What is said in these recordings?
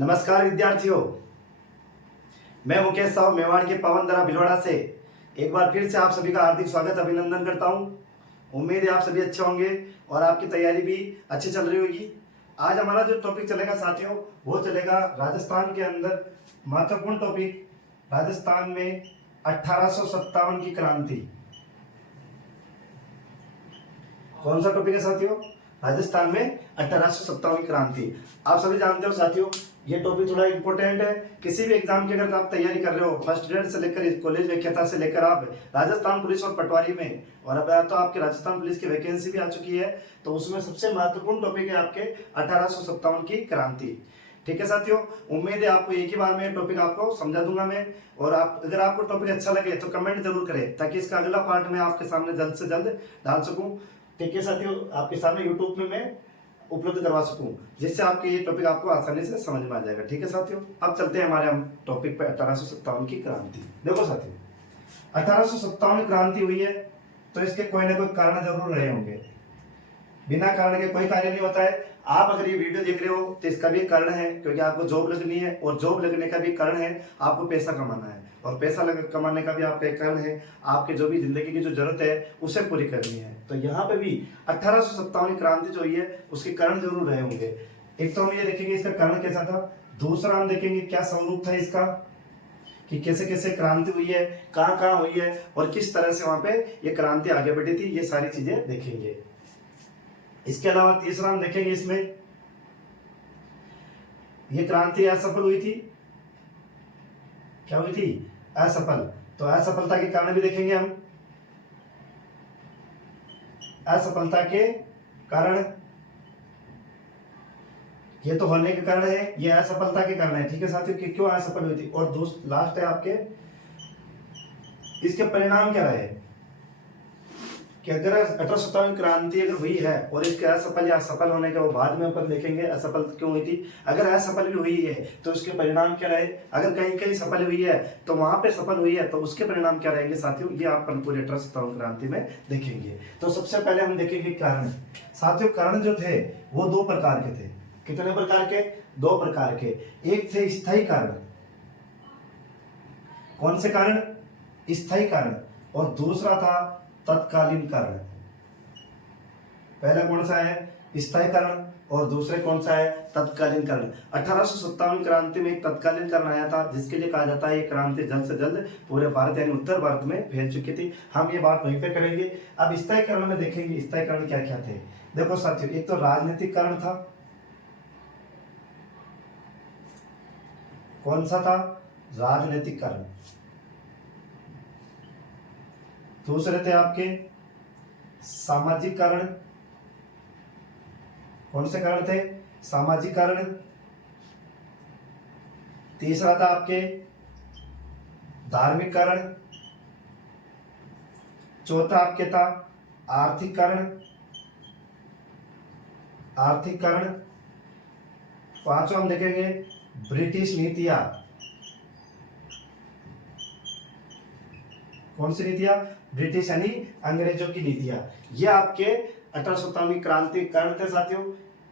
नमस्कार विद्यार्थियों, मैं मुकेश साहू मेवाड़ के पवनदरा भिलवाड़ा से एक बार फिर से आप सभी का हार्दिक स्वागत अभिनंदन करता हूं। उम्मीद है आप सभी अच्छे होंगे और आपकी तैयारी भी अच्छी चल रही होगी। आज हमारा जो टॉपिक चलेगा साथियों, वो चलेगा राजस्थान के अंदर महत्वपूर्ण टॉपिक, राजस्थान में 1857 की क्रांति। कौन सा टॉपिक है साथियों? राजस्थान में 1857 की क्रांति। आप सभी जानते हो साथियों, ये टॉपिक थोड़ा इंपॉर्टेंट है। किसी भी एग्जाम की अगर आप तैयारी कर रहे हो, फर्स्ट ग्रेड से लेकर कॉलेज व्याख्याता से लेकर आप राजस्थान पुलिस और पटवारी में, और अब तो आपके राजस्थान पुलिस की वैकेंसी भी आ चुकी है, तो उसमें सबसे महत्वपूर्ण टॉपिक है आपके 1857 की क्रांति। ठीक है साथियों, उम्मीद है आपको एक ही बार में टॉपिक आपको समझा दूंगा मैं। और आप अगर आपको टॉपिक अच्छा लगे तो कमेंट जरूर करें, ताकि इसका अगला पार्ट मैं आपके सामने जल्द से जल्द डाल सकूं। ठीक है साथियों, आपके सामने यूट्यूब में मैं उपलब्ध करवा सकूं, जिससे आपके ये टॉपिक आपको आसानी से समझ में आ जाएगा। ठीक है साथियों, अब चलते हैं हमारे हम टॉपिक पे 1857 की क्रांति। देखो साथियों, 1857 क्रांति हुई है तो इसके कोई ना कोई कारण जरूर रहे होंगे। बिना कारण के कोई कार्य नहीं होता है। आप अगर ये वीडियो देख रहे हो तो इसका भी कारण है, क्योंकि आपको जॉब लगनी है, और जॉब लगने का भी कारण है आपको पैसा कमाना है, और पैसा कमाने का भी आपका एक कारण है आपके जो भी जिंदगी की जो जरूरत है उसे पूरी करनी है। तो यहाँ पे भी 1857 क्रांति जो हुई है उसके कारण जरूर रहे होंगे। एक तो हम ये देखेंगे इसका कारण कैसा था, दूसरा हम देखेंगे क्या स्वरूप था इसका, कि कैसे कैसे क्रांति हुई है, कहाँ कहाँ हुई है, और किस तरह से वहां पे ये क्रांति आगे बढ़ी थी, ये सारी चीजें देखेंगे। इसके अलावा तीसरा हम देखेंगे इसमें ये क्रांति असफल हुई थी। क्या हुई थी? असफल। तो असफलता के कारण भी देखेंगे हम। असफलता के कारण, ये तो होने के कारण है, ये असफलता के कारण है। ठीक है साथियों, कि क्यों असफल हुई थी। और लास्ट है आपके इसके परिणाम क्या रहे, कि अगर 1857 क्रांति अगर हुई है और इसके असफल या सफल होने के बाद में अपन देखेंगे असफल क्यों हुई थी। अगर असफल भी हुई है तो उसके परिणाम क्या रहे, अगर कहीं कहीं सफल हुई है तो वहां पे सफल हुई है तो उसके परिणाम क्या रहेंगे साथियों, ये अपन पूरे 1857 क्रांति में देखेंगे। तो सबसे पहले हम देखेंगे कारण। साथियों, कारण जो थे वो दो प्रकार के थे। कितने प्रकार के? दो प्रकार के। एक थे स्थायी कारण। कौन से कारण? स्थायी कारण। और दूसरा था तत्कालीन कारण। पहला कौन सा है? स्थायी कारण, और दूसरे कौन सा है? तत्कालीन कारण। 1857 क्रांति में एक तत्कालीन कारण आया था, जिसके लिए कहा जाता है ये क्रांति जल्द से जल्द पूरे भारत यानी उत्तर भारत में फैल चुकी थी। हम ये बात वहीं पे करेंगे। अब स्थायी कारण में देखेंगे स्थायी कारण क्या क्या थे। देखो साथियों, एक तो राजनीतिक कारण था। कौन सा था? राजनीतिक कारण। दूसरे थे आपके सामाजिक कारण। कौन से कारण थे? सामाजिक कारण। तीसरा था आपके धार्मिक कारण। चौथा आपके था आर्थिक कारण। आर्थिक कारण। पांचवा हम देखेंगे ब्रिटिश नीतियां। कौन सी नीतियां? ब्रिटिश यानी अंग्रेजों की नीतियां। ये आपके 1857 की क्रांति कारण थे साथियों।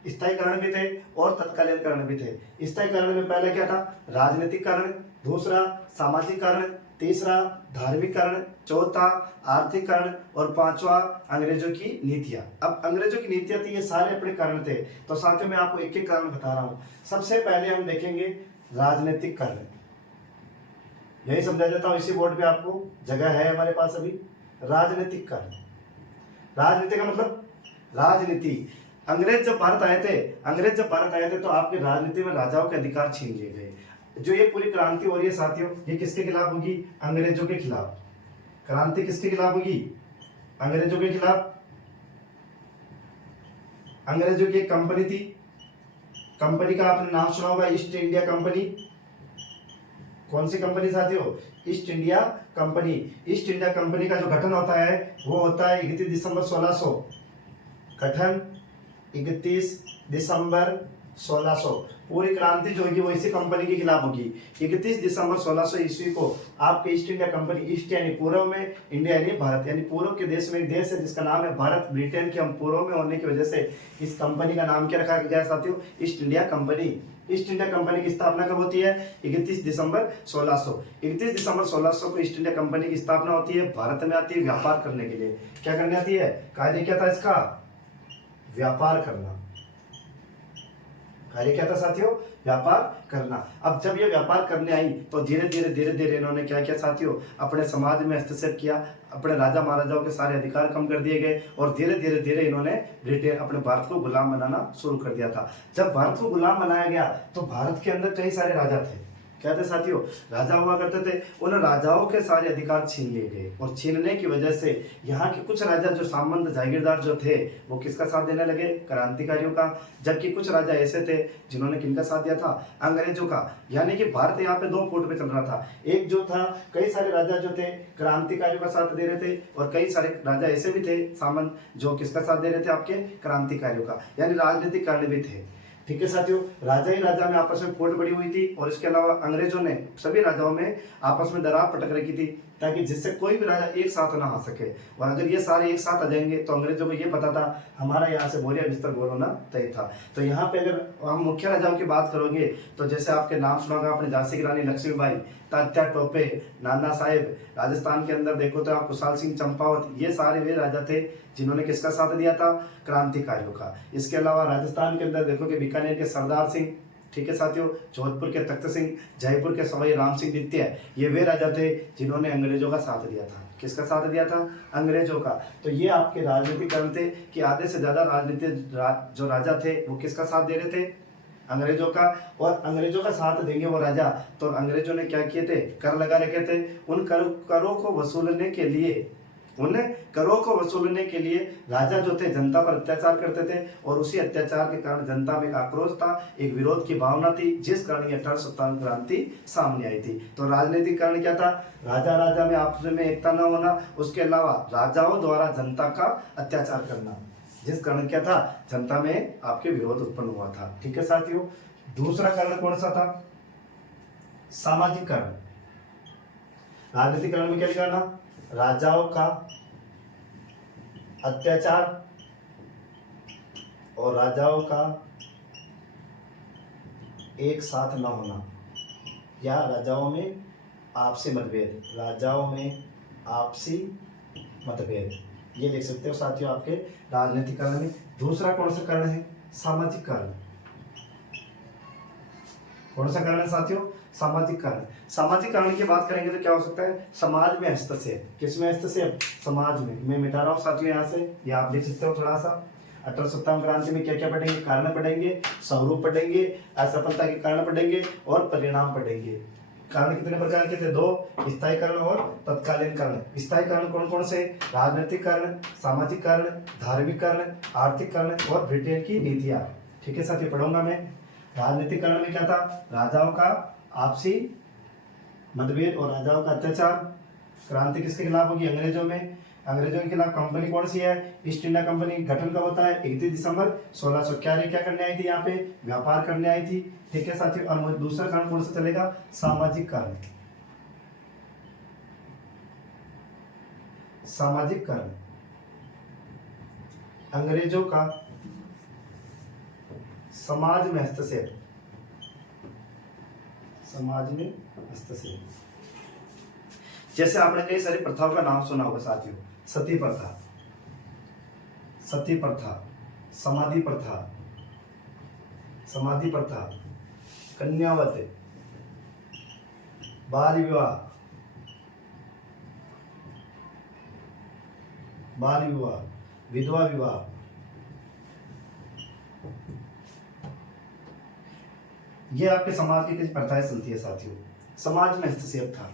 स्थायी कारण भी थे और तत्कालीन कारण भी थे। स्थायी कारण में पहला क्या था? राजनीतिक कारण। दूसरा सामाजिक कारण। तीसरा धार्मिक कारण। चौथा आर्थिक कारण। और पांचवा अंग्रेजों की नीतियां। अब अंग्रेजों की नीतियां थी, ये सारे अपने कारण थे। तो साथियों मैं आपको एक एक कारण बता रहा हूं। सबसे पहले हम देखेंगे राजनीतिक कारण। यही समझा देता हूं, इसी बोर्ड पे आपको जगह है हमारे पास अभी। राजनीतिक कारण। राजनीति का मतलब राजनीति। अंग्रेज जब भारत आए थे तो आपके राजनीति में राजाओं के अधिकार छीन लिए गए। जो ये पूरी क्रांति हो रही है साथियों, ये किसके खिलाफ होगी? अंग्रेजों के खिलाफ। क्रांति किसके खिलाफ होगी? अंग्रेजों के खिलाफ। अंग्रेजों की एक कंपनी थी, कंपनी का आपने नाम सुना होगा, ईस्ट इंडिया कंपनी। कौन सी कंपनी साथियों? East India company. East India company का जो गठन होता है वो होता है 31 दिसंबर 1600। गठन 31 दिसंबर 1600। पूरी क्रांति जो होगी वो इसी कंपनी के खिलाफ होगी। 31 दिसंबर 1600 ईस्वी को आपके ईस्ट इंडिया कंपनी, ईस्ट यानी पूर्व में, इंडिया यानी भारत, यानी पूर्व के देश में एक देश है जिसका नाम है भारत। ब्रिटेन के हम पूर्व में होने की वजह से इस कंपनी का नाम क्या रखा गया साथियों? East India company. East India company की स्थापना कब होती है? 31 दिसंबर 1600। 31 दिसंबर 1600 को ईस्ट इंडिया कंपनी की स्थापना होती है। भारत में आती है व्यापार करने के लिए। क्या करने आती है? कार्य क्या था इसका? व्यापार करना। कार्य क्या था साथियों? व्यापार करना। अब जब ये व्यापार करने आई तो धीरे धीरे इन्होंने क्या किया साथियों? अपने समाज में हस्तक्षेप किया। अपने राजा महाराजाओं के सारे अधिकार कम कर दिए गए और धीरे धीरे इन्होंने ब्रिटेन अपने भारत को गुलाम बनाना शुरू कर दिया था। जब भारत को गुलाम बनाया गया तो भारत के अंदर कई सारे राजा थे। क्या थे साथियों? राजा हुआ करते थे। उन राजाओं के सारे अधिकार छीन लिए गए और छीनने की वजह से यहाँ के कुछ राजा जो सामंत जागीरदार जो थे वो किसका साथ देने लगे? क्रांतिकारियों का। जबकि कुछ राजा ऐसे थे जिन्होंने किनका साथ दिया था? अंग्रेजों का। यानी कि भारत यहाँ पे दो फुट पे चल रहा था। एक जो था, कई सारे राजा जो थे क्रांतिकारियों का साथ दे रहे थे और कई सारे राजा ऐसे भी थे सामंत जो किसका साथ दे रहे थे? आपके क्रांतिकारियों का। यानी राजनीतिक कारण भी थे। ठीक है साथियों, राजा ही राजा में आपस में फूट पड़ी हुई थी और इसके अलावा अंग्रेजों ने सभी राजाओं में आपस में दरार पटक रखी थी ताकि जिससे कोई भी राजा एक साथ ना आ सके। और अगर ये सारे एक साथ आ जाएंगे तो अंग्रेजों को ये पता था हमारा यहाँ से बोरिया बिस्तर गोल होना तय था। तो यहाँ पे अगर हम मुख्य राजाओं की बात करोगे तो जैसे आपके नाम सुना होगा आपने, झांसी की रानी लक्ष्मीबाई, तात्या टोपे, नाना साहेब। राजस्थान के अंदर देखो तो आप कुशाल सिंह चंपावत, ये सारे वे राजा थे जिन्होंने किसका साथ दिया था? क्रांतिकारियों का। इसके अलावा राजस्थान के अंदर देखो कि बीकानेर के सरदार सिंह, ठीक है साथियों, जोधपुर के तख्त सिंह, जयपुर के सवाई राम सिंह द्वितीय, ये वे राजा थे जिन्होंने अंग्रेजों का साथ दिया था। किसका साथ दिया था? अंग्रेजों का। तो ये आपके राजनीतिक कारण थे कि आधे से ज्यादा राजनीतिक जो राजा थे वो किसका साथ दे रहे थे? अंग्रेजों का। और अंग्रेजों का साथ देंगे वो राजा, तो अंग्रेजों ने क्या किए थे? कर लगा रखे थे। उन करों को वसूलने के लिए, उन करों को वसूलने के लिए राजा जो थे जनता पर अत्याचार करते थे और उसी अत्याचार के कारण जनता में एक आक्रोश था, एक विरोध की भावना थी, जिस कारण 1857 क्रांति सामने आई थी। तो राजनीतिक कारण क्या था? राजा राजा में आपस में एकता न होना, उसके अलावा राजाओं द्वारा जनता का अत्याचार करना, जिस कारण क्या था? जनता में आपके विरोध उत्पन्न हुआ था। ठीक है साथियों, दूसरा कारण कौन सा था? सामाजिक कारण। राजनीतिक कारण में क्या करना? राजाओं का अत्याचार और राजाओं का एक साथ न होना, या राजाओं में आपसी मतभेद। राजाओं में आपसी मतभेद, ये लिख सकते हो साथियों आपके राजनीतिक कारण में। दूसरा कौन सा कारण है? सामाजिक कारण। कौन सा कारण है साथियों? सामाजिक कारण। सामाजिक कारण की बात करेंगे तो क्या हो सकता है? समाज में हस्तक्षेप। किसमें हस्तक्षेप? समाज में। मैं मिटा रहा हूँ साथियों यहाँ से, ये आप देख सकते हो थोड़ा सा। 1857 क्रांति में क्या क्या पढ़ेंगे? कारण पढ़ेंगे, स्वरूप पढ़ेंगे, असफलता के कारण पढ़ेंगे और परिणाम पढ़ेंगे। कारण कितने प्रकार के थे? 2, स्थायी कारण और तत्कालीन कारण। स्थायी कारण कौन कौन से? राजनीतिक कारण, सामाजिक कारण, धार्मिक कारण, आर्थिक कारण और ब्रिटेन की नीतियां। ठीक है साथियों, पढ़ूंगा मैं। राजनीतिक कारण में क्या था? राजाओं का आपसी मतभेद और राजाओं का अत्याचार। क्रांति किसके खिलाफ होगी? अंग्रेजों में। अंग्रेजों के खिलाफ कंपनी कौन सी है? East India company. गठन कब होता है? 31 दिसंबर 1600। क्या करने आई थी यहाँ पे? व्यापार करने आई थी। ठीक है साथियों, और दूसरा कारण कौन सा चलेगा? सामाजिक कारण। सामाजिक कारण, अंग्रेजों का समाज में हस्तक्षेप। समाज में हस्तक्षेप, जैसे आपने कई सारी प्रथाओं का नाम सुना होगा साथियों। सती प्रथा, सती प्रथा, समाधि प्रथा, समाधि प्रथा, कन्यावत, बाल विवाह, बाल विवाह, विधवा विवाह, ये आपके समाज की कुछ प्रथाएं चलती है साथियों। समाज में हस्तक्षेप था।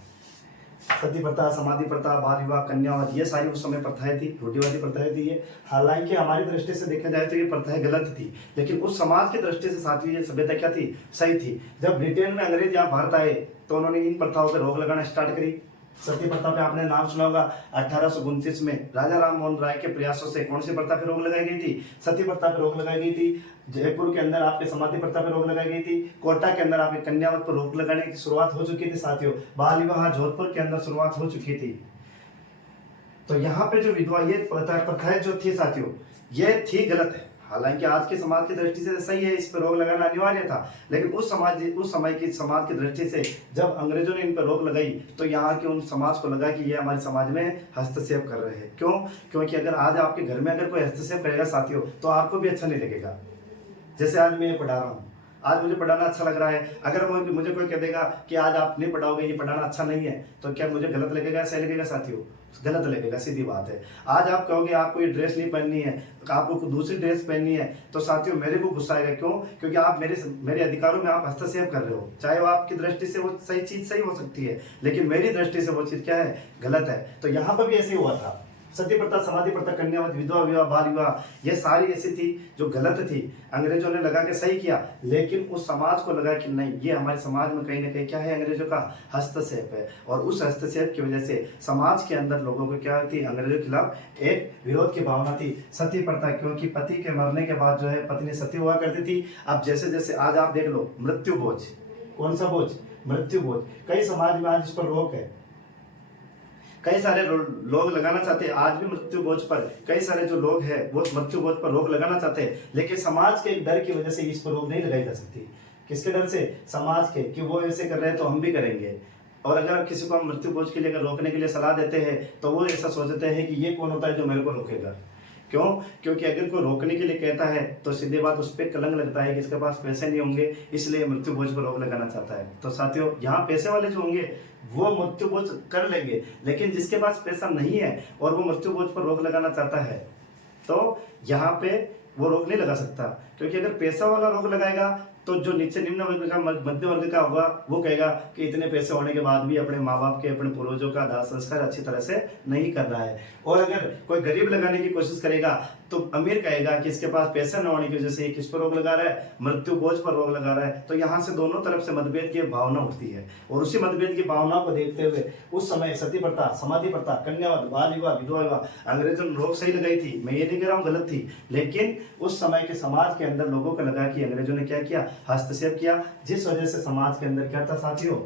सती प्रथा, समाधि प्रथा, बाल विवाह, कन्यावत, ये सारी उस समय प्रथाएं थी, रूढ़िवादी प्रथाएं थी ये। हालांकि हमारी दृष्टि से देखा जाए तो ये प्रथाएं गलत थी, लेकिन उस समाज की दृष्टि से साथियों ये सभ्यता क्या थी? सही थी। जब ब्रिटेन में अंग्रेज यहाँ भारत आए तो उन्होंने इन प्रथाओं पर रोक लगाना स्टार्ट करी। सती प्रथा पे आपने नाम सुना होगा। 1829 में राजा राम मोहन राय के प्रयासों से कौन सी प्रथा पे रोक लगाई गई थी? सती प्रथा पे रोक लगाई गई थी। जयपुर के अंदर आपके समाधि प्रथा पे रोक लगाई गई थी। कोटा के अंदर आपके कन्यावत पर रोक लगाने की शुरुआत हो चुकी थी साथियों। बाल विवाह जोधपुर के अंदर शुरुआत हो चुकी थी। तो यहाँ पे जो विधवा, ये प्रथाएं जो थी साथियों, ये थी गलत है। हालांकि आज के समाज की दृष्टि से सही है, इस पर रोक लगाना अनिवार्य था, लेकिन उस समय की समाज की दृष्टि से जब अंग्रेजों ने इन पर रोक लगाई तो यहाँ के उन समाज को लगा कि ये हमारे समाज में हस्तक्षेप कर रहे हैं। क्यों? क्योंकि अगर आज आपके घर में अगर कोई हस्तक्षेप करेगा साथियों तो आपको भी अच्छा नहीं लगेगा। जैसे आज मैं ये पढ़ा रहा हूँ, आज मुझे पढ़ाना अच्छा लग रहा है, अगर मुझे कोई कह देगा कि आज आप नहीं पढ़ाओगे, ये पढ़ाना अच्छा नहीं है, तो क्या मुझे गलत लगेगा? सही लगेगा साथियों? गलत लगेगा, सीधी बात है। आज आप कहोगे आपको ये ड्रेस नहीं पहननी है, आपको दूसरी ड्रेस पहननी है, तो साथियों मेरे को गुस्सा आएगा। क्यों? क्योंकि आप मेरे अधिकारों में आप हस्तक्षेप कर रहे हो। चाहे वो आपकी दृष्टि से वो सही चीज सही हो सकती है, लेकिन मेरी दृष्टि से वो चीज क्या है? गलत है। तो यहाँ पर भी ऐसे हुआ था। सती प्रथा, समाधि प्रथा, कन्यावत, विधवा विवाह, बाल विवाह, ये सारी ऐसी थी जो गलत थी। अंग्रेजों ने लगा के सही किया, लेकिन उस समाज को लगा कि नहीं, ये हमारे समाज में कहीं ना कहीं क्या है? अंग्रेजों का हस्तक्षेप है। और उस हस्तक्षेप की वजह से समाज के अंदर लोगों को क्या थी? अंग्रेजों के खिलाफ एक विरोध की भावना थी। सती प्रथा, क्योंकि पति के मरने के बाद जो है पत्नी सती हुआ करती थी। अब जैसे जैसे आज आप देख लो, मृत्यु भोज, कौन सा भोज? मृत्यु भोज। कई समाज में आज इस पर रोक है, कई सारे लोग लगाना चाहते हैं आज भी मृत्यु भोज पर, कई सारे जो लोग हैं वो मृत्यु भोज पर रोक लगाना चाहते हैं, लेकिन समाज के डर की वजह से इस पर रोक नहीं लगाई जा सकती। किसके डर से? समाज के, कि वो ऐसे कर रहे हैं तो हम भी करेंगे। और अगर किसी को हम मृत्यु भोज के लिए अगर रोकने के लिए सलाह देते हैं तो वो ऐसा सोचते हैं कि ये कौन होता है जो मेरे को रोकेगा। क्यों? क्योंकि अगर कोई रोकने के लिए कहता है तो सीधे बात उस पर कलंक लगता है कि इसके पास पैसे नहीं होंगे, इसलिए मृत्यु भोज पर रोक लगाना चाहता है। तो साथियों, यहाँ पैसे वाले जो होंगे वो मृत्यु भोज कर लेंगे, लेकिन जिसके पास पैसा नहीं है और वो मृत्यु भोज पर रोक लगाना चाहता है तो यहाँ पे वो रोक नहीं लगा सकता। क्योंकि अगर पैसा वाला रोक लगाएगा तो जो नीचे निम्न वर्ग का, मध्य वर्ग का होगा, वो कहेगा कि इतने पैसे होने के बाद भी अपने माँ बाप के, अपने पूर्वजों का दाह संस्कार अच्छी तरह से नहीं कर रहा है। और अगर कोई गरीब लगाने की कोशिश करेगा तो अमीर कहेगा कि इसके पास पैसा न होने की वजह से किस पर रोक लगा रहा है? मृत्यु भोज पर रोक लगा रहा है। तो यहाँ से दोनों तरफ से मतभेद की भावना उठती है, और उसी मतभेद की भावना को देखते हुए उस समय सती प्रथा, समाधि प्रथा, कन्यावत, बाल विवाह, विधवा विवाह अंग्रेजों ने रोक सही लगाई थी। मैं ये नहीं कह रहा हूँ गलत थी, लेकिन उस समय के समाज के अंदर लोगों को लगा कि अंग्रेजों ने क्या किया? हस्तक्षेप किया, जिस वजह से समाज के अंदर क्या था साथियों?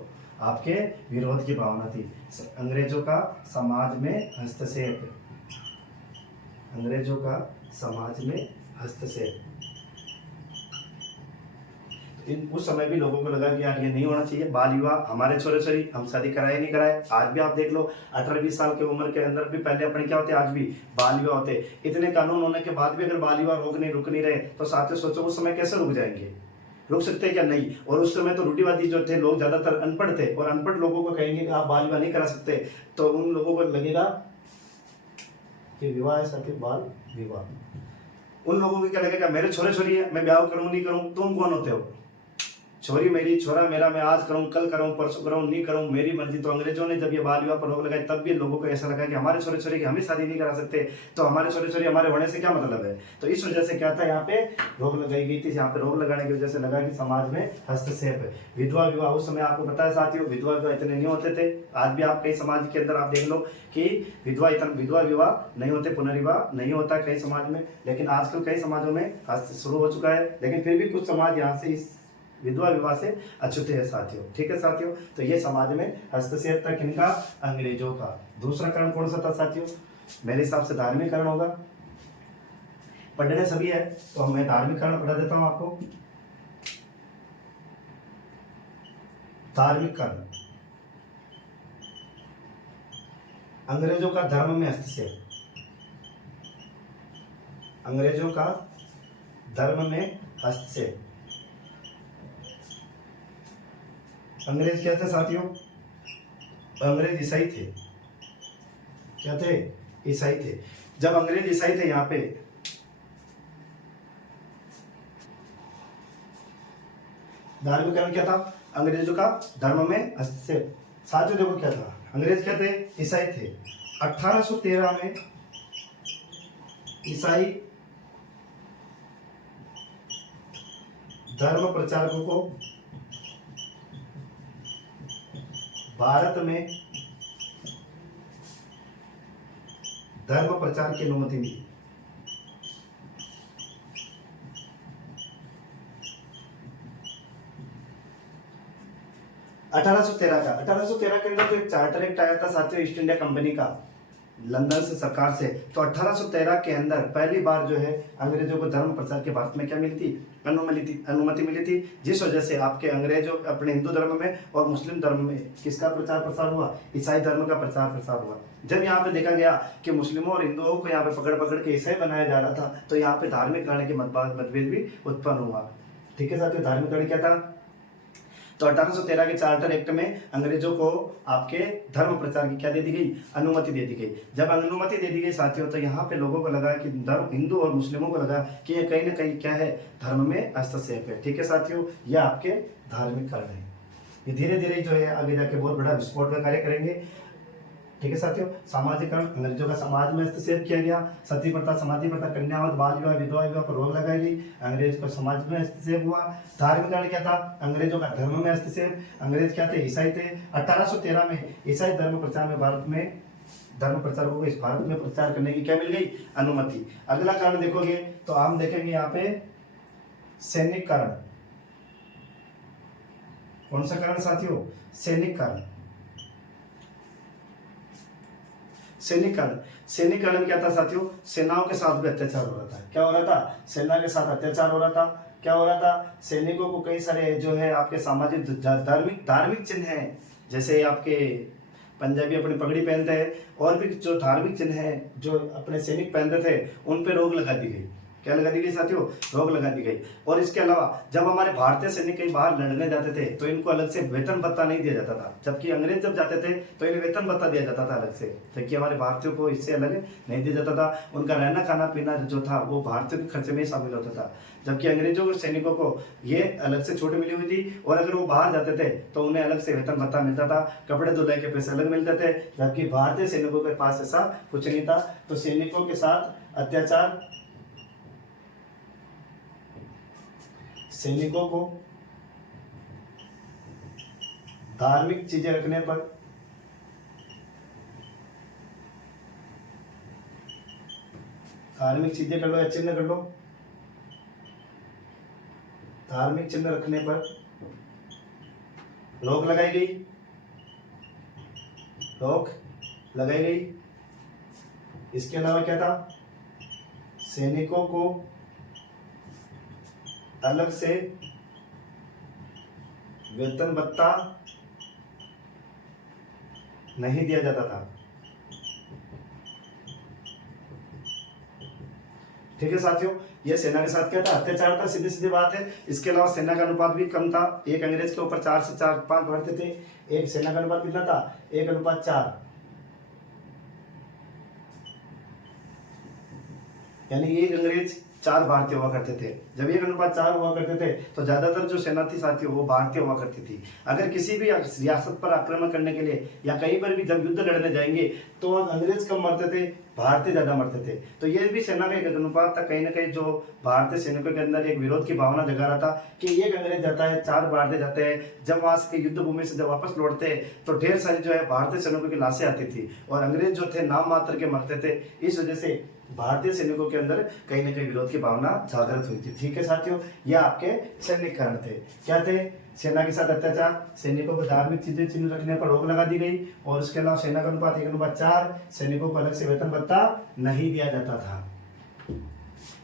आपके विरोध की भावना थी। अंग्रेजों का समाज में हस्तक्षेप, अंग्रेजों का समाज में हस्तक्षेप। उस समय भी लोगों को लगा कि यार ये नहीं होना चाहिए। बाल विवाह, हमारे छोरे छोरी हम शादी कराए नहीं कराए, आज भी आप देख लो 18-20 साल की उम्र के अंदर भी पहले अपने क्या होते, आज भी बाल विवाह होते। इतने कानून होने के बाद भी अगर बाल विवाह रुक नहीं रहे तो साथियों सोचो उस समय कैसे रुक जाएंगे? रुक सकते हैं क्या? नहीं। और उस समय तो रूढ़िवादी जो थे लोग ज्यादातर अनपढ़ थे, और अनपढ़ लोगों को कहेंगे कि आप बाल विवाह नहीं करा सकते तो उन लोगों को लगेगा कि विवाह है साथियों, बाल विवाह। उन लोगों को क्या लगेगा? मेरे छोरे छोरी है, मैं ब्याह करूं नहीं करूं, तुम कौन होते हो? छोरी मेरी, छोरा मेरा, मैं आज करूं, कल करूं, परसों करूं, नहीं करूं, मेरी मर्जी। तो अंग्रेजों ने जब ये बाल विवाह पर रोक लगाई तब भी लोगों को ऐसा लगा कि हमारे छोरे छोरी की हम ही शादी नहीं करा सकते, तो हमारे छोरे छोरी हमारे होने से क्या मतलब है? तो इस वजह से क्या था, यहाँ पे रोक लगाई गई थी। यहाँ पे रोक लगाने की वजह से लगा कि समाज में हस्तक्षेप है। विधवा विवाह, उस समय आपको पता है साथियों, विधवा विवाह इतने नहीं होते थे। आज भी आप कई समाज के अंदर आप देख लो कि विधवा विवाह नहीं होते, पुनर्विवाह नहीं होता कई समाज में, लेकिन आजकल कई समाजों में शुरू हो चुका है। लेकिन फिर भी कुछ समाज यहाँ से इस विधवा विवाह से अछूते हैं साथियों। ठीक है साथियों, तो ये समाज में हस्तक्षेप था किनका? अंग्रेजों का। दूसरा कारण कौन सा था साथियों? मेरे हिसाब से धार्मिक कारण होगा। पढ़ने सभी है तो मैं धार्मिक कारण पढ़ा देता हूं आपको। धार्मिक कारण, अंग्रेजों का धर्म में हस्तक्षेप, अंग्रेजों का धर्म में हस्तक्षेप। अंग्रेज क्या थे साथियों? अंग्रेज ईसाई थे। क्या थे? ईसाई थे। जब अंग्रेज ईसाई थे यहाँ पे, धार्मिक कारण क्या था? अंग्रेजों का धर्म में हस्तक्षेप। साथियों देखो क्या था, अंग्रेज क्या थे? ईसाई थे। 1813 में ईसाई धर्म प्रचारकों को भारत में धर्म प्रचार की अनुमति मिली। अठारह सौ तेरह के अंदर जो एक चार्टर एक्ट आया था साथियों ईस्ट इंडिया कंपनी का, लंदन से सरकार से। तो 1813 के अंदर पहली बार जो है अंग्रेजों को धर्म प्रचार के भारत में क्या मिली थी, अनुमति मिली थी, जिस वजह से आपके अंग्रेजों अपने हिंदू धर्म में और मुस्लिम धर्म में किसका प्रचार प्रसार हुआ, ईसाई धर्म का प्रचार प्रसार हुआ। जब यहाँ पे देखा गया कि मुस्लिमों और हिंदुओं को यहाँ पे पकड़ पकड़ के ईसाई बनाया जा रहा था, तो यहाँ पे धार्मिक कारण के मतभेद भी उत्पन्न हुआ। ठीक है साथियों, धार्मिक कारण क्या था, तो 1813 के चार्टर एक्ट में अंग्रेजों को आपके धर्म प्रचार की क्या दे दी गई, अनुमति दे दी गई। जब अनुमति दे दी गई साथियों, तो यहाँ पे लोगों को लगा कि धर्म, हिंदू और मुस्लिमों को लगा कि ये कहीं ना कहीं क्या है, धर्म में हस्तक्षेप है। ठीक है साथियों, ये आपके धार्मिक कारण है। ये धीरे धीरे जो है आगे जाके बहुत बड़ा विस्फोट का कार्य करेंगे। ठीक है साथियों, सामाजिकरण, अंग्रेजों का समाज में हस्तक्षेप किया गया। सती प्रथा, समाधि प्रथा, कन्यावध, बाल विवाह, विधवा विवाह पर रोक लगाई गई। अंग्रेज का समाज में हस्तक्षेप हुआ। धार्मिकरण क्या था, अंग्रेजों का धर्म में हस्तक्षेप। अंग्रेज क्या थे, ईसाई थे। 1813 में ईसाई धर्म प्रचार में भारत में धर्म प्रचारकों को इस भारत में प्रचार करने की क्या मिल गई, अनुमति। अगला कारण देखोगे तो हम देखेंगे यहाँ पे सैनिक कारण। कौन सा कारण साथियों, सैनिक कारण। सैनिक काल में क्या था साथियों, सेनाओं के साथ भी अत्याचार हो रहा था। क्या हो रहा था, सेना के साथ अत्याचार हो रहा था। क्या हो रहा था, सैनिकों को कई सारे जो है आपके सामाजिक धार्मिक चिन्ह हैं, जैसे आपके पंजाबी अपनी पगड़ी पहनते हैं, और भी जो धार्मिक चिन्ह हैं जो अपने सैनिक पहनते थे, उन पे रोक लगा दी गई। क्या लगा दी गई साथियों, रोक लगा दी गई। और इसके अलावा जब हमारे भारतीय सैनिक कहीं बाहर लड़ने जाते थे तो इनको अलग से वेतन भत्ता नहीं दिया जाता था, जबकि अंग्रेज जब जाते थे तो इन्हें वेतन भत्ता दिया जाता था अलग से, जबकि हमारे भारतीयों को इससे अलग नहीं दिया जाता था। उनका रहना खाना पीना जो था वो भारतीयों के खर्चे में ही शामिल होता था, जबकि अंग्रेजों के सैनिकों को ये अलग से छूट मिली हुई थी। और अगर वो बाहर जाते थे तो उन्हें अलग से वेतन भत्ता मिलता था, कपड़े धुलाई के पैसे अलग मिलते थे, जबकि भारतीय सैनिकों के पास ऐसा कुछ नहीं था। तो सैनिकों के साथ अत्याचार, सैनिकों को धार्मिक चीजें रखने पर, धार्मिक चीजें कर लो या चिन्ह कर लो, धार्मिक चिन्ह रखने पर रोक लगाई गई, रोक लगाई गई। इसके अलावा क्या था, सैनिकों को अलग से वेतन भत्ता नहीं दिया जाता था। ठीक है साथियों, ये सेना के साथ क्या था, अत्याचार था, सीधी सीधी बात है। इसके अलावा सेना का अनुपात भी कम था, एक अंग्रेज के ऊपर 4 से 5 बढ़ते थे। एक सेना का अनुपात कितना था, 1:4, यानी एक अंग्रेज 4 भारतीय हुआ करते थे। जब 1:4 हुआ करते थे तो ज्यादातर जो सेना थी साथियों वो भारतीय हुआ करती थी। अगर किसी भी रियासत पर आक्रमण करने के लिए या कहीं पर भी जब युद्ध लड़ने जाएंगे तो अंग्रेज कम मरते थे, भारतीय ज्यादा मरते थे। तो ये भी सेना का एक अनुपात था, कहीं ना कहीं जो भारतीय सैनिकों के अंदर एक विरोध की भावना जगा रहा था कि एक अंग्रेज जाता है, 4 भारतीय जाते हैं। जब वहां से युद्ध भूमि से जब वापस लौटते तो ढेर सारी जो है भारतीय सैनिकों की लाशें आती थी और अंग्रेज जो थे नाम मात्र के मरते थे। इस वजह से भारतीय सैनिकों के अंदर कहीं ना कहीं विरोध की भावना जागृत हुई थी। ठीक है साथियों, ये आपके सैनिक कारण थे। क्या थे, सेना के साथ अत्याचार, सैनिकों को धार्मिक चीजें चिन्ह रखने पर रोक लगा दी गई, और उसके अलावा सेना का अनुपात 1:4, सैनिकों को अलग से वेतन भत्ता नहीं दिया जाता था।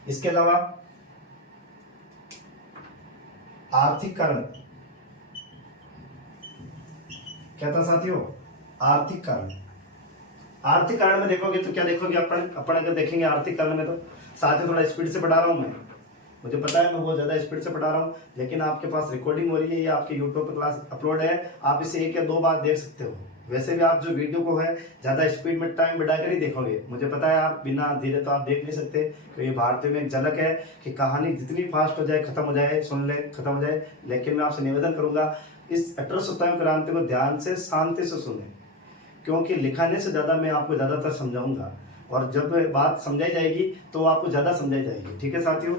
इसके अलावा आर्थिक कारण क्या था साथियों, आर्थिक कारण। आर्थिक कारण में देखोगे तो क्या देखोगे, अपन अगर देखेंगे आर्थिक कारण में, तो साथियों थोड़ा स्पीड से पढ़ा रहा हूं मैं, मुझे पता है मैं बहुत ज्यादा स्पीड से पढ़ा रहा हूँ, लेकिन आपके पास रिकॉर्डिंग हो रही है, ये आपके यूट्यूब पर क्लास अपलोड है, आप इसे 1 या 2 बार देख सकते हो। वैसे भी आप जो वीडियो को है ज्यादा स्पीड में टाइम बढ़ाकर ही देखोगे, मुझे पता है आप बिना धीरे तो आप देख नहीं सकते। तो ये भारतीय में एक झलक है कि कहानी जितनी फास्ट हो जाए, खत्म हो जाए, सुन ले खत्म हो जाए, लेकिन मैं आपसे निवेदन करूंगा इस 1857 क्रांति को ध्यान से शांति से सुने, क्योंकि लिखाने से ज्यादा मैं आपको ज्यादातर समझाऊंगा, और जब बात समझाई जाएगी तो आपको ज्यादा समझाई जाएगी। ठीक है साथियों,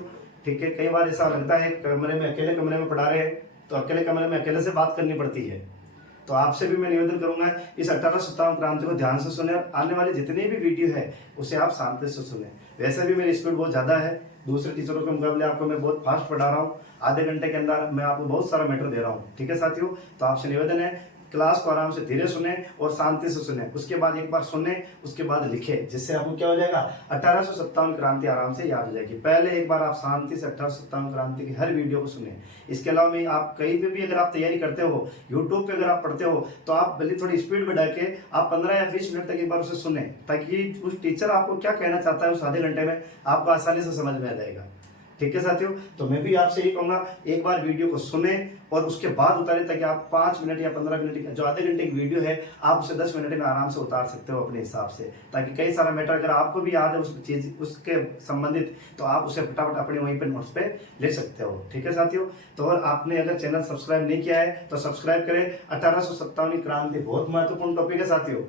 ठीक है। कई बार ऐसा लगता है कमरे में, अकेले कमरे में पढ़ा रहे हैं तो अकेले कमरे में अकेले से बात करनी पड़ती है। तो आपसे भी मैं निवेदन करूंगा इस 1857 क्रांति को ध्यान से सुने, और आने वाले जितने भी वीडियो है उसे आप शांति से सुने। वैसे भी मेरी स्पीड बहुत ज्यादा है, दूसरे टीचरों के मुकाबले आपको मैं बहुत फास्ट पढ़ा रहा हूँ, आधे घंटे के अंदर मैं आपको बहुत सारा मैटर दे रहा हूँ। ठीक है साथियों, तो आपसे निवेदन है क्लास को आराम से धीरे सुने और शांति से सुने, उसके बाद एक बार सुने, उसके बाद लिखे, जिससे आपको क्या हो जाएगा 1857 क्रांति आराम से याद हो जाएगी। पहले एक बार आप शांति से 1857 क्रांति की हर वीडियो को सुने। इसके अलावा में आप कहीं पे भी अगर आप तैयारी करते हो, यूट्यूब पे अगर आप पढ़ते हो, तो आप भले थोड़ी स्पीड बढ़ा के आप 15 या 20 मिनट तक एक बार उसे सुने, ताकि उस टीचर आपको क्या कहना चाहता है उस आधे घंटे में आपको आसानी से समझ में आ जाएगा। ठीक है साथियों, तो मैं भी आपसे यही कहूंगा एक बार वीडियो को सुने और उसके बाद उतारें, ताकि आप 5 मिनट या 15 मिनट जो आधे घंटे की वीडियो है आप उसे 10 मिनट में आराम से उतार सकते हो अपने हिसाब से, ताकि कई सारा मैटर अगर आपको भी याद है उस चीज उसके संबंधित, तो आप उसे फटाफट अपने वहीं पे नोट्स पे ले सकते हो। ठीक है साथियों, तो और आपने अगर चैनल सब्सक्राइब नहीं किया है तो सब्सक्राइब करें। 1857 क्रांति बहुत महत्वपूर्ण टॉपिक है साथियों,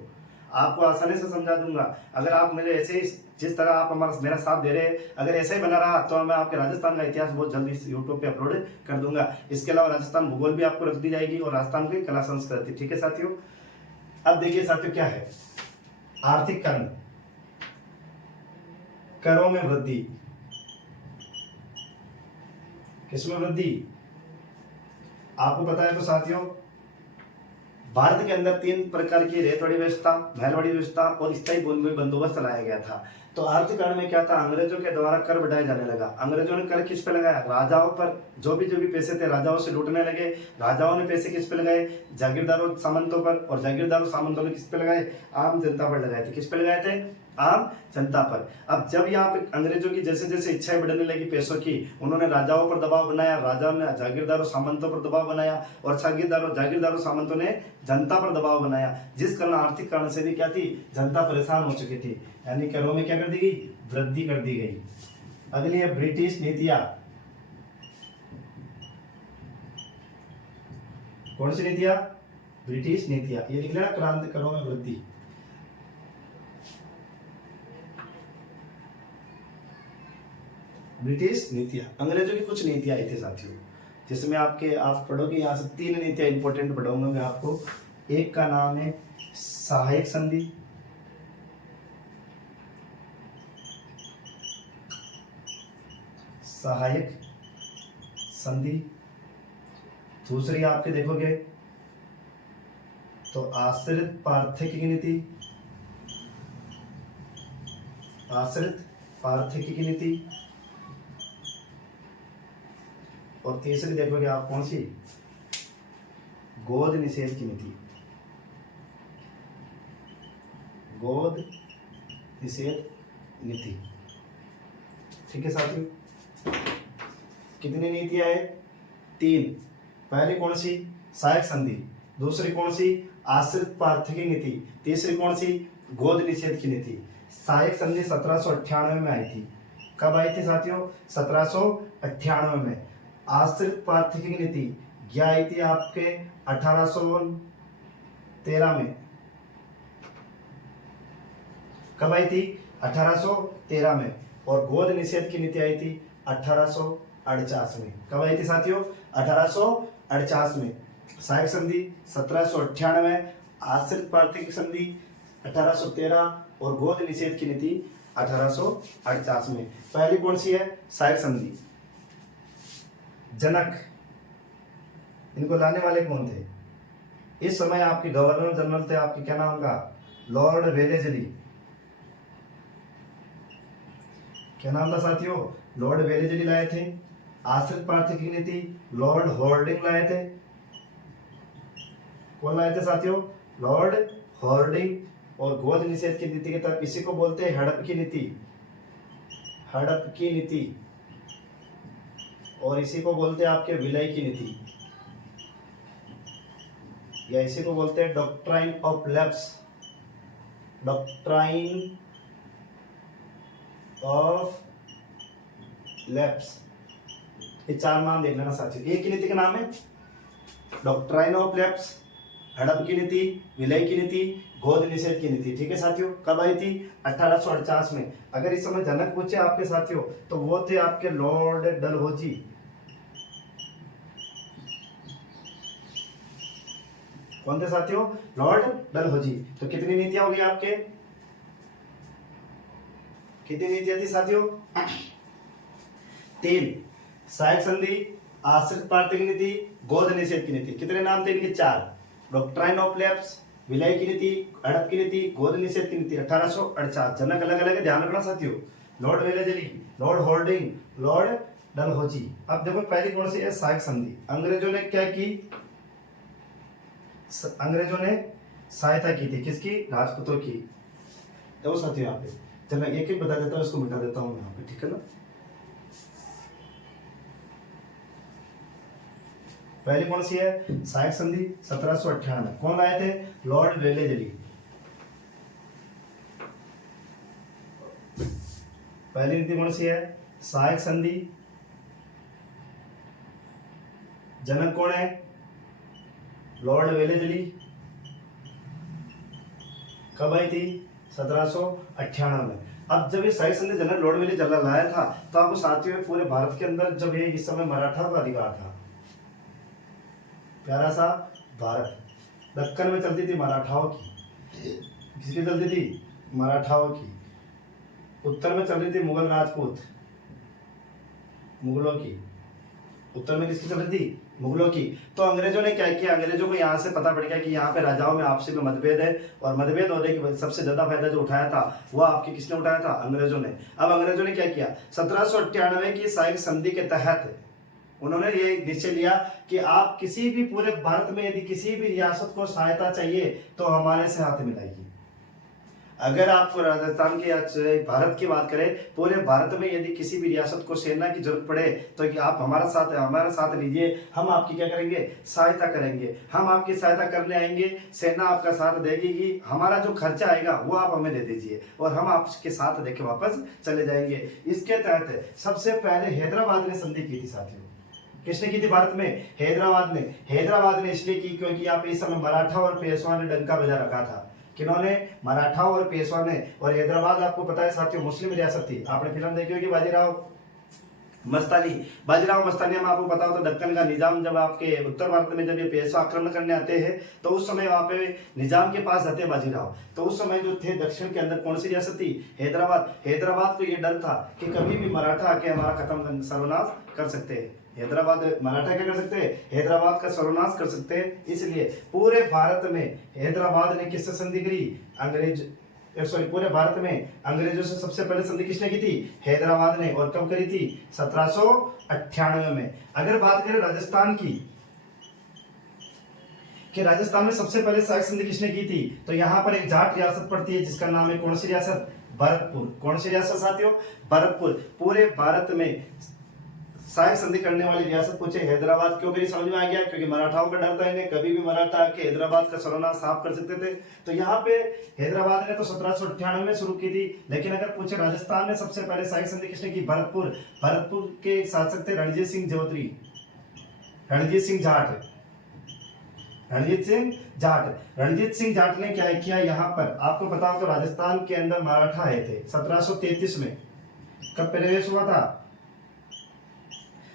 आपको आसानी से समझा दूंगा। अगर आप मुझे ऐसे ही जिस तरह आप हमारा मेरा साथ दे रहे हैं, अगर ऐसे ही बना रहा तो मैं आपके राजस्थान का इतिहास बहुत जल्दी यूट्यूब पे अपलोड कर दूंगा। इसके अलावा राजस्थान भूगोल भी आपको रख दी जाएगी और राजस्थान की कला संस्कृति। ठीक है साथियों, अब देखिए साथियों क्या है आर्थिक करण, करों में वृद्धि। किसमें वृद्धि आपको पता है तो साथियों, भारत के अंदर 3 प्रकार की रेतवाड़ी व्यवस्था, महलवाड़ी व्यवस्था और स्थायी भूमि बंदोबस्त लाया गया था। तो आर्थिकरण में क्या था, अंग्रेजों के द्वारा कर बढ़ाया जाने लगा। अंग्रेजों ने कर किस पे लगाया, राजाओं पर। जो भी पैसे थे राजाओं से लूटने लगे। राजाओं ने पैसे किस पे लगाए, जागीरदारों सामंतों पर, और जागीरदारों सामंतों ने किस पे लगाए, आम जनता पर लगाए थे। किस पे लगाए थे, आम जनता पर। अब जब यहाँ पे अंग्रेजों की जैसे जैसे इच्छाएं बढ़ने लगी पैसों की, उन्होंने राजाओं पर दबाव बनाया, राजाओं ने जागीरदारों सामंतों पर दबाव बनाया, और जागीरदारों सामंतों ने जनता पर दबाव बनाया, जिस कारण आर्थिक कारण से भी क्या थी, जनता परेशान हो चुकी थी। यानी करों में क्या कर दी गई, वृद्धि कर दी गई। अगली है ब्रिटिश नीतियां। कौन सी नीतियां, ब्रिटिश नीतियां। ये लिख लेना, क्रांति करों में वृद्धि। ब्रिटिश नीतियां, अंग्रेजों की कुछ नीतियां आई थी साथियों, जिसमें आप पढ़ोगे यहाँ से 3 नीतियां इंपॉर्टेंट पढ़ाऊंगा मैं आपको। एक का नाम है सहायक संधि, सहायक संधि। दूसरी आपके देखोगे तो आश्रित पारथिक नीति, आश्रित पारथिक नीति। और तीसरी देखोगे आप कौन सी, गोद निषेध की नीति, गोद निषेध नीति। ठीक है साथियों, कितनी नीतियां है, 3। पहली कौन सी, सहायक संधि। दूसरी कौन सी, आश्रित पारथिक नीति। तीसरी कौन सी, गोद निषेध की नीति। सहायक संधि 1798 में आई थी। कब आई थी साथियों, 1798 में। आश्रित पारथिक नीति क्या आई थी आपके 1813 में। कब आई थी, 1813 में। और गोद निषेध की नीति आई थी 1848 में। कब आई थी साथियों, 1848 में। सहायक संधि 1798, आश्रित पारथिक संधि 1813 और गोद निषेध की नीति 1848 में। पहली कौन सी है, सहायक संधि। जनक, इनको लाने वाले कौन थे, इस समय आपके गवर्नर जनरल थे आपके, क्या नाम का, लॉर्ड वेलेजली। क्या नाम था साथियों, लॉर्ड वेलेजली लाए थे। आश्रित पारथिक नीति लॉर्ड हॉर्डिंग लाए थे। कौन लाए थे साथियों, लॉर्ड हॉर्डिंग। और गोद निषेध की नीति के तहत इसी को बोलते हैं हड़प की नीति, हड़प की नीति। और इसी को बोलते हैं आपके विलय की नीति, या इसी को बोलते हैं doctrine of lapse, doctrine of lapse. ये 4 नाम देख लेना साथियों। एक की नीति का नाम है डॉक्ट्राइन ऑफ लैप्स, हड़प की नीति, विलय की नीति, गोद निषेध की नीति। ठीक है साथियों, कब आई थी, 1848 में। अगर इस समय जनक पूछे आपके साथियों तो वो थे आपके लॉर्ड डलहौजी। कौन थे साथियों, लॉर्ड डलहौजी। तो कितनी नीतियां होगी आपके, कितनी नीतियां थी साथियों, 3। सहायक संधि, आश्रित पारथिक नीति, गोद निषेध की नीति। कितने नाम थे इनके, 4। डॉक्ट्राइन ऑफ लैप्स, विलय की नीति, अड़प की नीति, गोद निषेध की नीति 1848। जनक अलग अलग है, ध्यान रखना साथियों। Lord Wellesley, Lord holding, Lord Dalhousie. अब देखो पहली कौन सी है, सहायक संधि। अंग्रेजों ने क्या की, अंग्रेजों ने सहायता की थी, किसकी, राजपूतों की। देखो साथियों यहाँ पे चलो एक एक बता देता हूँ, इसको मिटा देता हूँ यहाँ पे, ठीक है ना। पहली कौन सी है, सहायक संधि 1798। कौन लाए थे, लॉर्ड वेलेजली। पहली नीति कौन सी है, सहायक संधि। जनक कौन है, लॉर्ड वेलेजली। कब आई थी, 1798 में। अब जब ये सहायक संधि जनक लॉर्ड वेलेजली लाया था, तो आपको साथियों पूरे भारत के अंदर जब ये इस समय मराठा का अधिकार था, प्यारा सा भारत, दक्कन में चलती थी मराठाओं की, किसकी चलती थी, मराठाओं की। उत्तर में चल रही थी मुगल राजपूत, मुगलों की। उत्तर में किसकी चल रही थी, मुगलों की। तो अंग्रेजों ने क्या किया, अंग्रेजों को यहाँ से पता पड़ गया कि यहाँ पे राजाओं में आपसी में मतभेद है, और मतभेद होने की सबसे ज्यादा फायदा जो उठाया था वो आपके किसने उठाया था, अंग्रेजों ने। अब अंग्रेजों ने क्या किया, 1798 की सहायक संधि के तहत उन्होंने ये निश्चय लिया कि आप किसी भी पूरे भारत में यदि किसी भी रियासत को सहायता चाहिए तो हमारे से हाथ मिलाइए। अगर आपको राजस्थान के या भारत की बात करें, पूरे भारत में यदि किसी भी रियासत को सेना की जरूरत पड़े तो कि आप हमारा साथ लीजिए, हम आपकी क्या करेंगे, सहायता करेंगे। हम आपकी सहायता करने आएंगे, सेना आपका साथ देगी, हमारा जो खर्चा आएगा वो आप हमें दे दीजिए और हम आपके साथ देके वापस चले जाएंगे। इसके तहत सबसे पहले हैदराबाद ने संधि की थी साथियों। किसने की थी, भारत में हैदराबाद ने। हैदराबाद ने इसलिए की क्योंकि यहाँ पे इस समय मराठा और पेशवा ने डंका बजा रखा था। किन्होंने, मराठा और पेशवा ने। और हैदराबाद आपको पता है साथियों मुस्लिम रियासत थी। आपने फिल्म देखी होगी बाजीराव मस्तानी। बाजीराव मस्तानी में आपको पता हो तो दक्कन का निजाम जब आपके उत्तर भारत में जब ये पेशवा आक्रमण करने आते हैं तो उस समय वहां पे निजाम के पास जाते बाजीराव। तो उस समय जो थे दक्षिण के अंदर कौन सी रियासत थी, हैदराबाद। हैदराबाद को ये डर था कि कभी भी मराठा आके हमारा खत्म सर्वनाश कर सकते हैं। हैदराबाद, मराठा क्या कर सकते हैं, हैदराबाद का सर्वनाश कर सकते हैं। इसलिए पूरे भारत में हैदराबाद ने किससे संधि करी, पूरे भारत में अंग्रेजों से सबसे पहले संधि किसने की थी, हैदराबाद ने। और कब करी थी, 1798 में। अगर बात करें राजस्थान की, कि राजस्थान में सबसे पहले सहायक संधि किसने की थी, तो यहाँ पर एक जाट रियासत पड़ती है जिसका नाम है कौन सी रियासत, भरतपुर। कौन सी रियासत साथियों, भरतपुर। पूरे भारत में सहायक संधि करने वाली रियासत पूछे हैदराबाद क्यों करी, समझ में आ गया, क्योंकि मराठाओं का डर था इन्हें, कभी भी मराठा आके हैदराबाद का सर्वनाश साफ कर सकते थे। तो यहाँ पे हैदराबाद ने तो 1798 में शुरू की थी। लेकिन अगर पूछे राजस्थान ने सबसे पहले सहायक संधि किसने की, भरतपुर। भरतपुर के शासक थे रणजीत सिंह चौधरी, रणजीत सिंह जाट। रणजीत सिंह जाट, रणजीत सिंह जाट ने क्या किया, यहाँ पर आपको पता हो तो राजस्थान के अंदर मराठा आए थे 1733 में। कब प्रवेश हुआ था,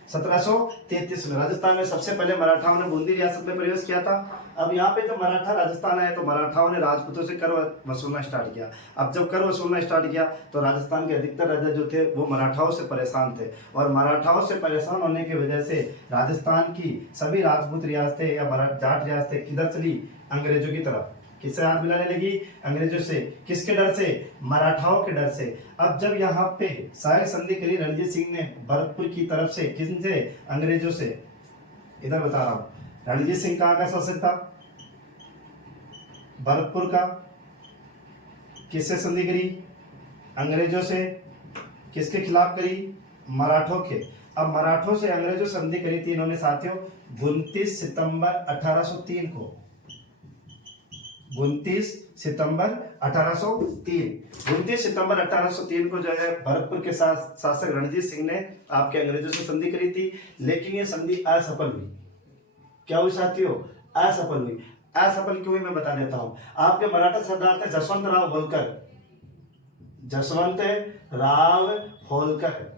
1733 में। राजस्थान में सबसे पहले मराठाओं ने बूंदी रियासत में प्रवेश किया था। अब यहाँ पे जब मराठा राजस्थान आए तो मराठाओं ने राजपूतों से कर वसूलना स्टार्ट किया। अब जब कर वसूलना स्टार्ट किया तो राजस्थान के अधिकतर राजा जो थे वो मराठाओं से परेशान थे, और मराठाओं से परेशान होने की वजह से राजस्थान की सभी राजपूत रियासतें या जाट रियासतें किधर चली, अंग्रेजों की तरफ। किससे हाथ मिलाने लगी, अंग्रेजों से। किसके डर से, मराठाओं के डर से। अब जब यहाँ पे सहायक संधि करी रणजीत सिंह ने भरतपुर की तरफ से, किससे, अंग्रेजों से। इधर बता रहा हूं, रणजीत सिंह कहाँ का शासक था, भरतपुर का। किससे संधि करी, अंग्रेजों से। किसके खिलाफ करी, मराठों के। अब मराठों से अंग्रेजों से संधि करी थी इन्होंने साथियों 29 सितंबर 1803 को। 29 सितंबर 1803, 29 सितंबर 1803 को जो है भरतपुर के शासक रणजीत सिंह ने आपके अंग्रेजों से संधि करी थी। लेकिन ये संधि असफल हुई। क्या हुई साथियों, असफल हुई। असफल क्यों हुई मैं बता देता हूं। आपके मराठा सरदार थे जसवंत राव होलकर, जसवंत राव होलकर।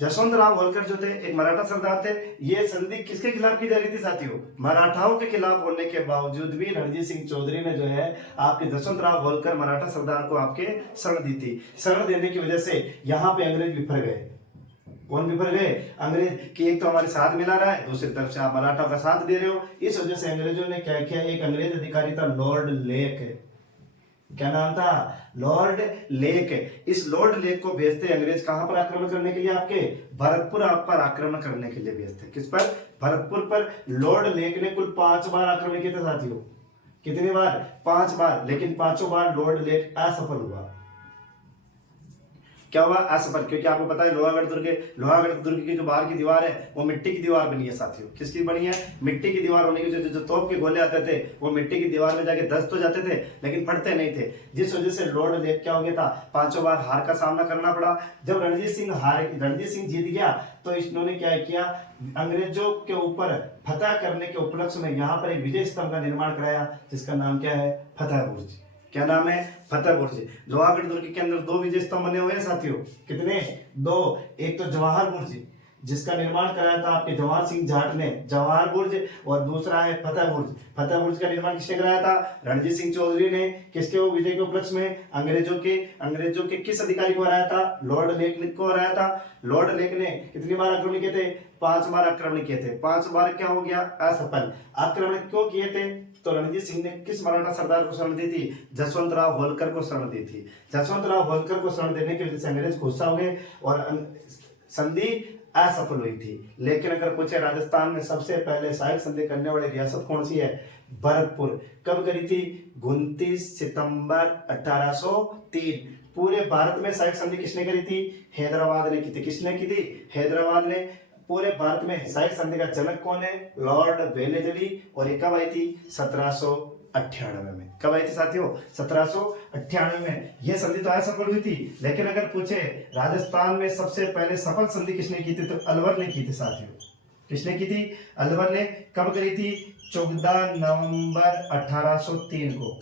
जसवंत राव होलकर जो थे एक मराठा सरदार थे। ये संधि किसके खिलाफ की जा रही थी साथियों, मराठाओं के खिलाफ होने के बावजूद भी रणजीत सिंह चौधरी ने जो है आपके जसवंत राव होलकर मराठा सरदार को आपके शरण दी थी। शरण देने की वजह से यहाँ पे अंग्रेज बिफर गए। कौन विफल गए? अंग्रेज की एक तो हमारे साथ मिला रहा है, दूसरी तरफ से आप मराठा का साथ दे रहे हो। इस वजह से अंग्रेजों ने क्या किया, एक अंग्रेज अधिकारी था लॉर्ड लेक, क्या नाम था? Lord lake. इस लॉर्ड लेक को भेजते अंग्रेज कहां पर आक्रमण करने के लिए? आपके भरतपुर आप पर आक्रमण करने के लिए भेजते। किस पर? भरतपुर पर। लॉर्ड लेक ने कुल 5 बार आक्रमण किए थे साथियों। कितनी बार? 5 बार। लेकिन पांचों बार लॉर्ड लेक असफल हुआ। क्या हुआ? असफल। क्योंकि आपको पता है लोहागढ़ दुर्ग की जो बाहर की दीवार है वो मिट्टी की दीवार बनी है साथियों। किसकी बनी है? मिट्टी की दीवार होने की जो तोप के गोले आते थे वो मिट्टी की दीवार में जाके धस तो जाते थे लेकिन फटते नहीं थे, जिस वजह से लॉर्ड लेक क्या हो गया था, 5 बार हार का सामना करना पड़ा। जब रणजीत सिंह जीत गया तो इन्होंने क्या किया, अंग्रेजों के ऊपर फतह करने के उपलक्ष्य में यहाँ पर एक विजय स्तंभ का निर्माण कराया, जिसका नाम क्या है? फतेह बुर्ज। क्या नाम है? फतेह बुर्ज। लोहागढ़ दुर्ग के अंदर 2 विजय स्तंभ बने हुए हैं साथियों। कितने? 2। एक तो जवाहर बुर्ज, जिसका निर्माण कराया था आपके जवाहर सिंह जाट ने, जवाहर बुर्ज, और दूसरा है फतेह बुर्ज। फतेह बुर्ज का निर्माण किसने कराया था? रणजीत सिंह चौधरी ने। किसके वो विजय के उपलक्ष्य में? अंग्रेजों के किस अधिकारी को हराया था? लॉर्ड लेक को हराया था। लॉर्ड लेक ने कितनी बार आक्रमण किए थे? 5 बार आक्रमण किए थे। 5 बार क्या हो गया? असफल। आक्रमण क्यों किए थे? तो रणजीत सिंह ने किस मराठा सरदार को शरण दी थी? जसवंत राव होलकर को शरण दी थी। जसवंत राव होलकर को शरण देने की वजह से अंग्रेज गुस्सा हो गए और संधि असफल हुई थी। लेकिन अगर पूछे राजस्थान में सबसे पहले सहायक संधि करने वाली रियासत कौन सी है? भरतपुर। कब करी थी? 29 सितंबर 1803। पूरे भारत में सहायक संधि किसने करी थी? हैदराबाद ने की थी। किसने की थी? हैदराबाद ने। पूरे भारत में सहायक संधि का जनक कौन है? Lord Wellesley. और ये कब आई थी? 1798 में। कब आई थी साथियों? 1798 में। यह संधि तो असफल हुई थी, लेकिन अगर पूछे राजस्थान में सबसे पहले सफल संधि किसने की थी, तो अलवर ने की थी साथियों। किसने की थी? अलवर ने। कब करी थी? 14 नवंबर 1803 को।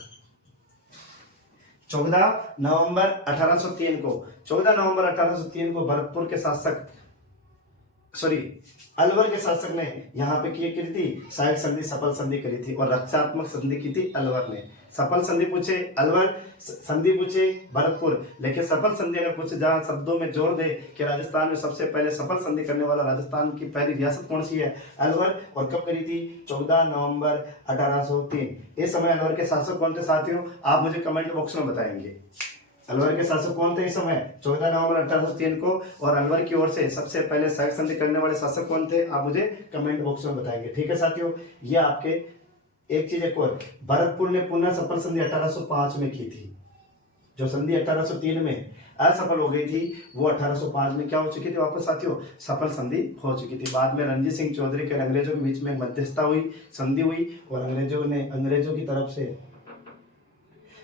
14 नवंबर 1803 को। 14 नवंबर 1803 को भरतपुर के शासक अलवर के शासक ने यहाँ पे की थी सहायक संधि, सफल संधि करी थी, और रक्षात्मक संधि की थी अलवर ने। सफल संधि पूछे अलवर, संधि पूछे भरतपुर। लेकिन सफल संधि अगर पूछे जहां शब्दों में जोर दे कि राजस्थान में सबसे पहले सफल संधि करने वाला राजस्थान की पहली रियासत कौन सी है? अलवर। और कब करी थी? 14 नवंबर 1803। इस समय अलवर के शासक कौन थे साथियों? आप मुझे कमेंट बॉक्स में बताएंगे। अलवर के शासक कौन थे इस समय? 14 नवंबर 1803 को। और अलवर की ओर से सबसे पहले सहायक संधि करने वाले शासक कौन थे? आप मुझे कमेंट बॉक्स में बताएंगे। ठीक है साथियों, ये आपके एक चीज एक और, भरतपुर ने पुनः सफल संधि 1805 में की थी। जो संधि 1803 में असफल हो गई थी वो 1805 में क्या हो चुकी थी? वापस साथियों सफल संधि हो चुकी थी। बाद में रणजीत सिंह चौधरी के अंग्रेजों के बीच में मध्यस्थता हुई, संधि हुई, और अंग्रेजों की तरफ से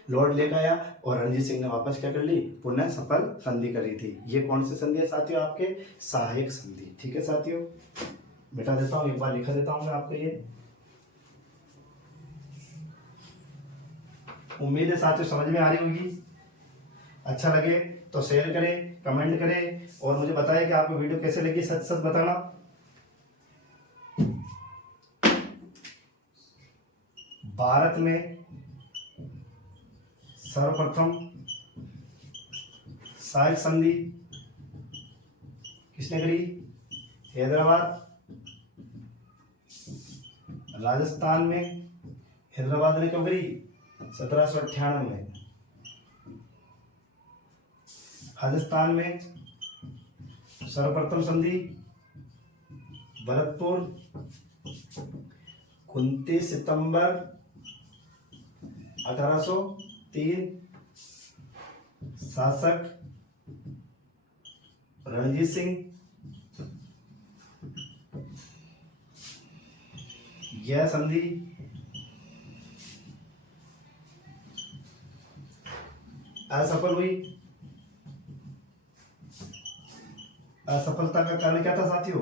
लॉर्ड लेक आया और रणजीत सिंह ने वापस क्या कर ली? पुनः सफल संधि करी थी। ये कौन सी संधि है साथियों? आपके सहायक संधि। ठीक है साथियों, बिठा देता हूं, एक बार लिखा देता हूं मैं आपको ये। उम्मीद है साथियों समझ में आ रही होगी। अच्छा लगे तो शेयर करें, कमेंट करें, और मुझे बताएं कि आपको वीडियो कैसे लगी। सच सच बताना। भारत में सर्वप्रथम सहायक संधि किसने करी? हैदराबाद। राजस्थान में हैदराबाद ने कब करी? 1798 में। राजस्थान में सर्वप्रथम संधि भरतपुर 29 सितंबर 1803। शासक रणजीत सिंह। यह संधि असफल हुई। असफलता का कारण क्या था साथियों?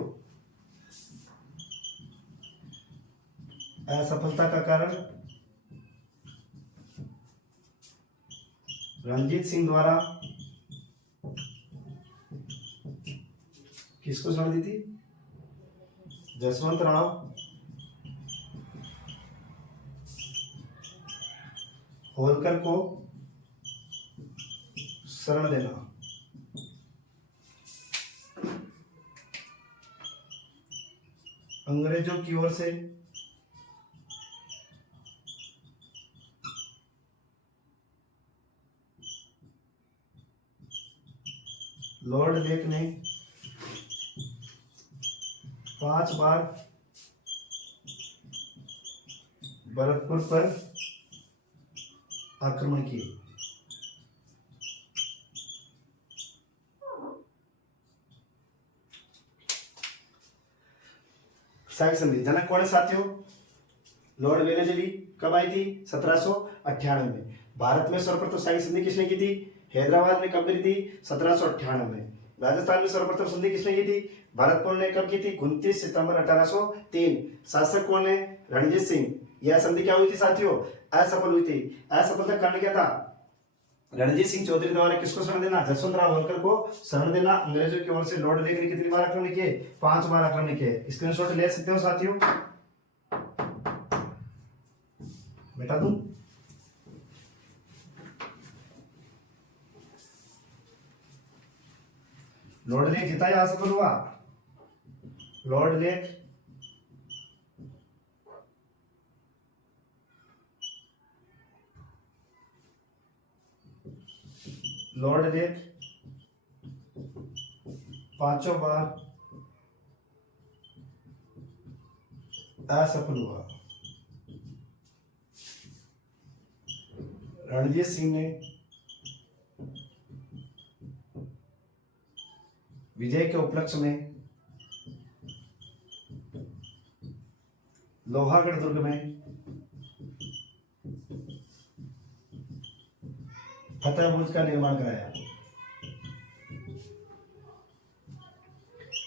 असफलता का कारण रणजीत सिंह द्वारा किसको शरण दी थी? जसवंत राव होलकर को शरण देना। अंग्रेजों की ओर से लॉर्ड लेक ने 5 बार भरतपुर पर आक्रमण किए। सहायक संधि जनक कौन है साथियों? Lord Wellesley. कब आई थी? 1798 में। भारत में सर्वप्रथम सहायक संधि किसने की थी? हैदराबाद में। कब करी थी? 1798 में। राजस्थान में सर्वप्रथम संधि किसने की थी? भरतपुर ने। कब की थी? 29 सितंबर 1803। शासक कौन है? रणजीत सिंह। यह संधि क्या हुई थी साथियों? असफल हुई थी। असफलता का कारण क्या था? रणजीत सिंह चौधरी द्वारा किसको शरण देना? जसवंतराव होलकर को शरण देना। अंग्रेजों की ओर से लॉर्ड लेक ने कितनी बार आक्रमण किए? 5 बार आक्रमण किए। स्क्रीनशॉट ले सकते हो साथियों, बेटा दूं। लॉर्ड लेक जीता या असफल हुआ? लॉर्ड लेक लॉर्ड लेक 5 बार असफल हुआ। रणजीत सिंह ने विजय के उपलक्ष्य में लोहागढ़ दुर्ग में फतेह बुर्ज का निर्माण कराया।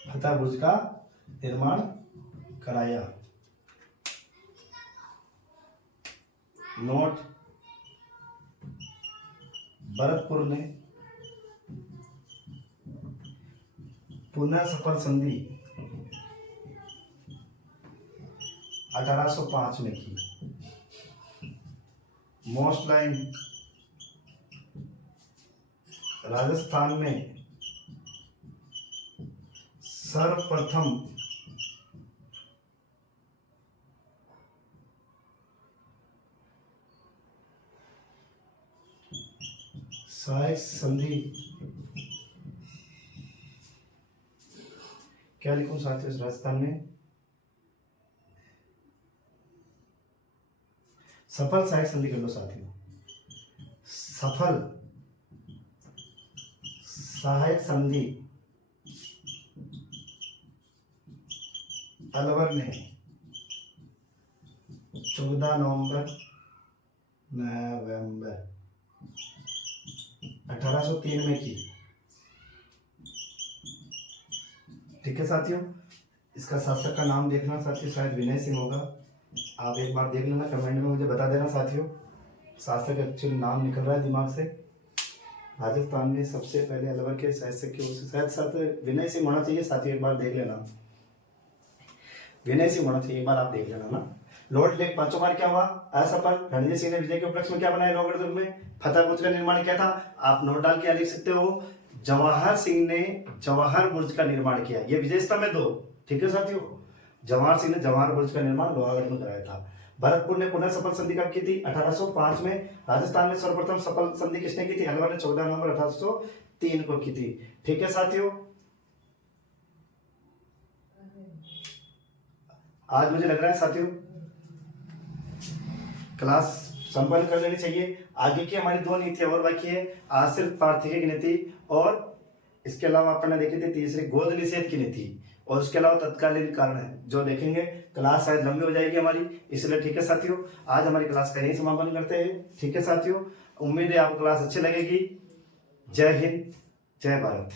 फतेह बुर्ज का निर्माण कराया। नोट: भरतपुर ने पुनः सफल संधि 1805 में की। मोस्ट लाइन: राजस्थान में सर्वप्रथम सहायक संधि क्या लिखूं साथियों? राजस्थान में सफल सहायक संधि कर लो साथियों। सफल सहायक संधि अलवर ने 14 नवंबर 1803 में की। ठीक है साथियों, इसका शासक का नाम देखना साथियों, शायद विनय सिंह होगा। आप एक बार देख लेना, कमेंट में मुझे बता देना साथियों। शासक एक्चुअली नाम निकल रहा है दिमाग से। राजस्थान में सबसे पहले अलवर के शासक की ओर से शायद साथ विनय सिंह होना चाहिए साथियों, एक बार देख लेना। विनय सिंह होना चाहिए, एक बार आप देख लेना ना। लॉर्ड लेक 5 बार क्या हुआ? असफल। रणजीत सिंह ने विजय के उपलक्ष्य में क्या बनाया? लोहगढ़ दुर्ग में फतेह बुर्ज का निर्माण किया था। आप नोट डाल के लिख सकते हो, जवाहर सिंह ने जवाहर बुर्ज का निर्माण किया। ये विशेषता में दो। ठीक है साथियों, जवाहर सिंह ने जवाहर बुर्ज का निर्माण लोहागढ़ में कराया था। भरतपुर ने पुनः सफल संधि कब की थी? 1805 में। राजस्थान में सर्वप्रथम सफल संधि किसने की थी? अलवर ने 14 नवंबर 1803 को की थी। ठीक है साथियों, आज मुझे लग रहा है साथियों क्लास संपन्न कर लेनी चाहिए। आगे की हमारी 2 नीतियां और बाकी है। आज सिर्फ पार्थिव की नीति और इसके अलावा अपन ने देखी थी तीसरी गोद निषेध की नीति, और उसके अलावा तत्कालीन कारण है जो देखेंगे। क्लास शायद लंबी हो जाएगी हमारी, इसलिए ठीक है साथियों, आज हमारी क्लास का यही समापन करते हैं। ठीक है साथियों, उम्मीद है आपको क्लास अच्छी लगेगी। जय हिंद, जय भारत।